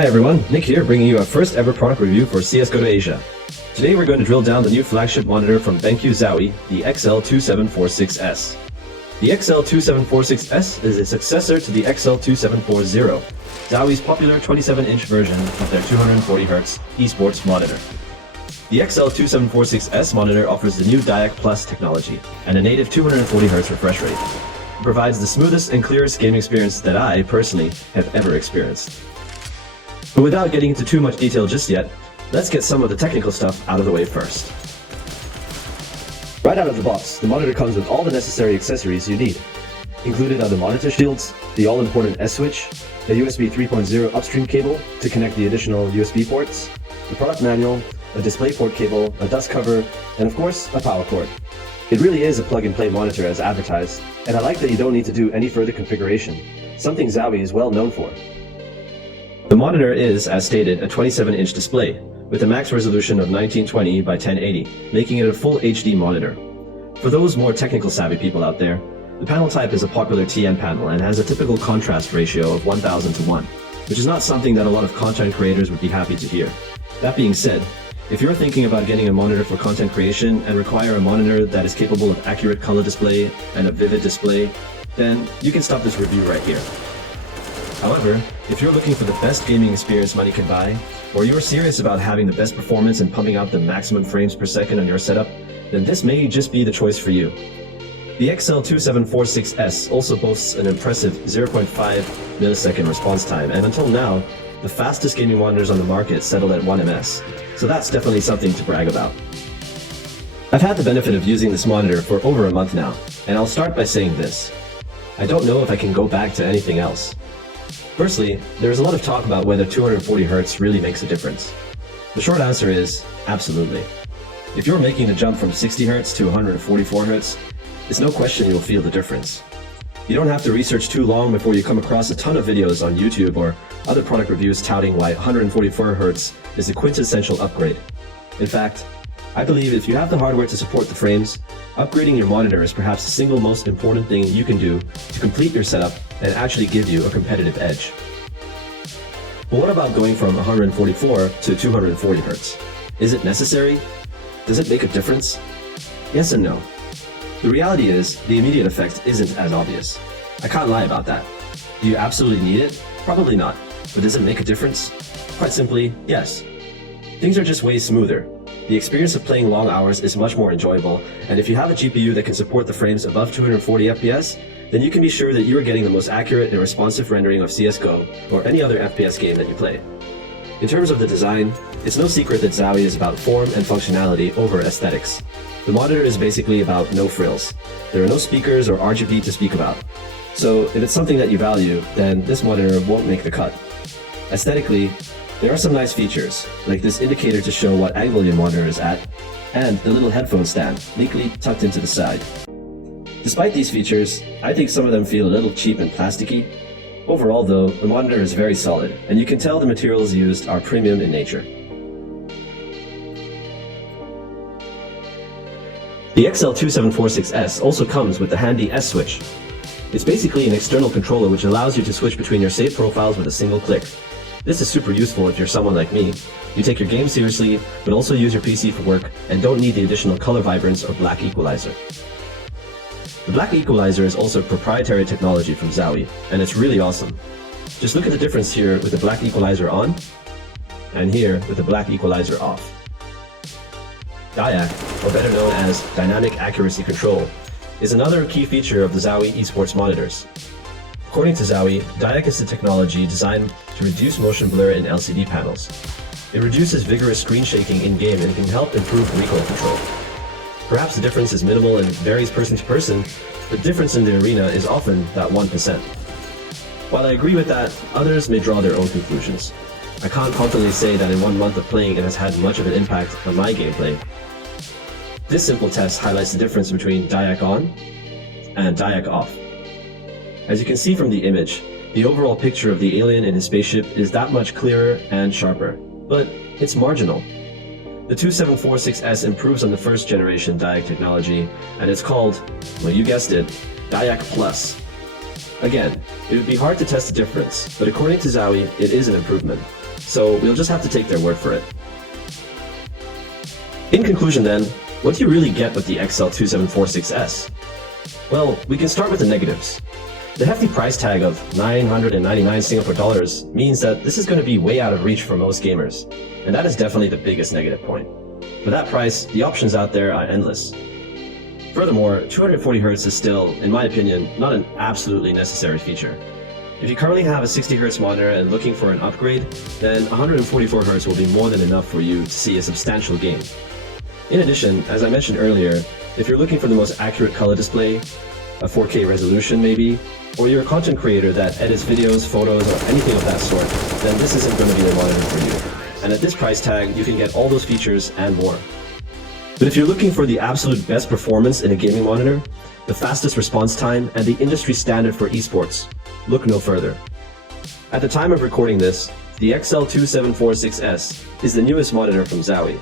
Hi everyone, Nick here bringing you our first ever product review for CSGO to Asia. Today we're going to drill down the new flagship monitor from BenQ ZOWIE, the XL2746S. The XL2746S is a successor to the XL2740, ZOWIE's popular 27-inch version of their 240Hz Esports monitor. The XL2746S monitor offers the new DyAc Plus technology and a native 240Hz refresh rate. It provides the smoothest and clearest gaming experience that I, personally, have ever experienced. But without getting into too much detail just yet, let's get some of the technical stuff out of the way first. Right out of the box, the monitor comes with all the necessary accessories you need. Included are the monitor shields, the all-important S-switch, a USB 3.0 upstream cable to connect the additional USB ports, the product manual, a DisplayPort cable, a dust cover, and of course, a power cord. It really is a plug-and-play monitor as advertised, and I like that you don't need to do any further configuration, something ZOWIE is well known for. The monitor is, as stated, a 27-inch display, with a max resolution of 1920 by 1080, making it a full HD monitor. For those more technical savvy people out there, the panel type is a popular TN panel and has a typical contrast ratio of 1000 to 1, which is not something that a lot of content creators would be happy to hear. That being said, if you're thinking about getting a monitor for content creation and require a monitor that is capable of accurate color display and a vivid display, then you can stop this review right here. However, if you're looking for the best gaming experience money can buy, or you're serious about having the best performance and pumping out the maximum frames per second on your setup, then this may just be the choice for you. The XL2746S also boasts an impressive 0.5 millisecond response time, and until now, the fastest gaming monitors on the market settled at 1 ms, so that's definitely something to brag about. I've had the benefit of using this monitor for over a month now, and I'll start by saying this. I don't know if I can go back to anything else. Firstly, there's a lot of talk about whether 240Hz really makes a difference. The short answer is, absolutely. If you're making the jump from 60Hz to 144Hz, it's no question you'll feel the difference. You don't have to research too long before you come across a ton of videos on YouTube or other product reviews touting why 144Hz is a quintessential upgrade. In fact, I believe if you have the hardware to support the frames, upgrading your monitor is perhaps the single most important thing you can do to complete your setup and actually give you a competitive edge. But what about going from 144 to 240Hz? Is it necessary? Does it make a difference? Yes and no. The reality is, the immediate effect isn't as obvious. I can't lie about that. Do you absolutely need it? Probably not. But does it make a difference? Quite simply, yes. Things are just way smoother. The experience of playing long hours is much more enjoyable, and if you have a GPU that can support the frames above 240 FPS, then you can be sure that you are getting the most accurate and responsive rendering of CSGO or any other FPS game that you play. In terms of the design, it's no secret that ZOWIE is about form and functionality over aesthetics. The monitor is basically about no frills. There are no speakers or RGB to speak about. So if it's something that you value, then this monitor won't make the cut. Aesthetically, there are some nice features, like this indicator to show what angle your monitor is at, and the little headphone stand, neatly tucked into the side. Despite these features, I think some of them feel a little cheap and plasticky. Overall though, the monitor is very solid, and you can tell the materials used are premium in nature. The XL2746S also comes with the handy S-switch. It's basically an external controller which allows you to switch between your saved profiles with a single click. This is super useful if you're someone like me. You take your game seriously, but also use your PC for work and don't need the additional color vibrance or black equalizer. The black equalizer is also proprietary technology from ZOWIE, and it's really awesome. Just look at the difference here with the black equalizer on, and here with the black equalizer off. DyAc, or better known as Dynamic Accuracy Control, is another key feature of the ZOWIE Esports monitors. According to ZOWIE, DyAc is the technology designed to reduce motion blur in LCD panels. It reduces vigorous screen shaking in-game and can help improve recoil control. Perhaps the difference is minimal and varies person to person, but the difference in the arena is often that 1%. While I agree with that, others may draw their own conclusions. I can't confidently say that in 1 month of playing it has had much of an impact on my gameplay. This simple test highlights the difference between DyAc on and DyAc off. As you can see from the image, the overall picture of the alien in his spaceship is that much clearer and sharper, but it's marginal. The 2746S improves on the first generation DyAc technology, and it's called, well you guessed it, DyAc Plus. Again, it would be hard to test the difference, but according to ZOWIE, it is an improvement. so we'll just have to take their word for it. In conclusion then, what do you really get with the XL2746S? Well, we can start with the negatives. The hefty price tag of 999 Singapore dollars means that this is going to be way out of reach for most gamers, and that is definitely the biggest negative point. For that price, the options out there are endless. Furthermore, 240Hz is still, in my opinion, not an absolutely necessary feature. If you currently have a 60Hz monitor and looking for an upgrade, then 144Hz will be more than enough for you to see a substantial gain. In addition, as I mentioned earlier, if you're looking for the most accurate color display, a 4K resolution maybe, or you're a content creator that edits videos, photos, or anything of that sort, then this isn't going to be the monitor for you. And at this price tag, you can get all those features and more. But if you're looking for the absolute best performance in a gaming monitor, the fastest response time, and the industry standard for esports, look no further. At the time of recording this, the XL2746S is the newest monitor from ZOWIE.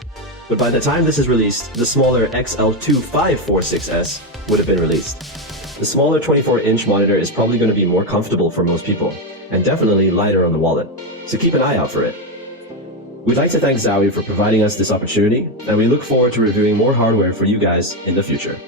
But by the time this is released, the smaller XL2546S would have been released. The smaller 24-inch monitor is probably going to be more comfortable for most people, and definitely lighter on the wallet, so keep an eye out for it. We'd like to thank ZOWIE for providing us this opportunity, and we look forward to reviewing more hardware for you guys in the future.